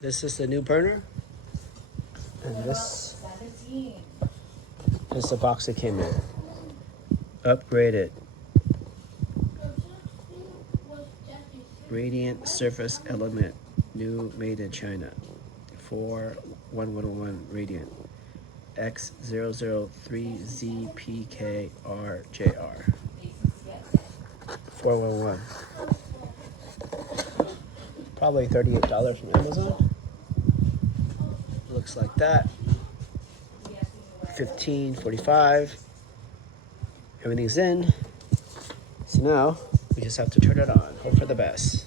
This is the new burner, and this is the box it came in. Upgraded Radiant Surface Element, new, made in China. 41101 Radiant X003ZPKRJR 411. Probably $38 from Amazon. Looks like that. 1545. Everything's in. So now we just have to turn it on. Hope for the best.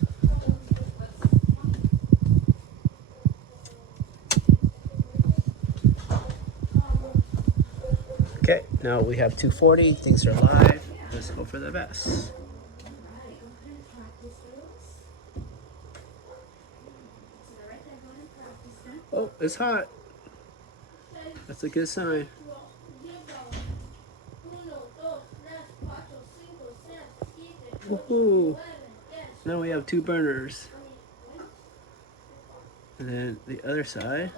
Okay, now we have 240. Things are live. Let's hope for the best. Oh, it's hot. That's a good sign. Woohoo! Now we have two burners. And then the other side.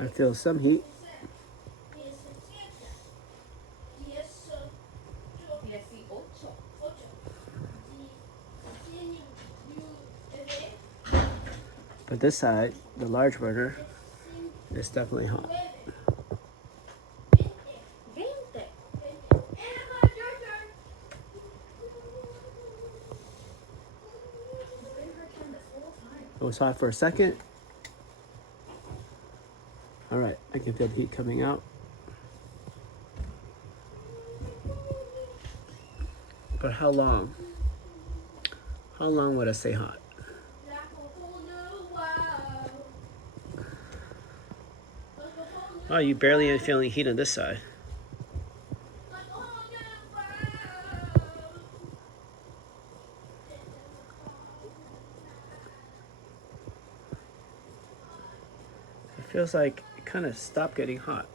I feel some heat. But this side, the large burner, is definitely hot. It was hot for a second. All right, I can feel the heat coming out. But how long? How long would I stay hot? Oh, you barely even feeling heat on this side. It feels like it kind of stopped getting hot.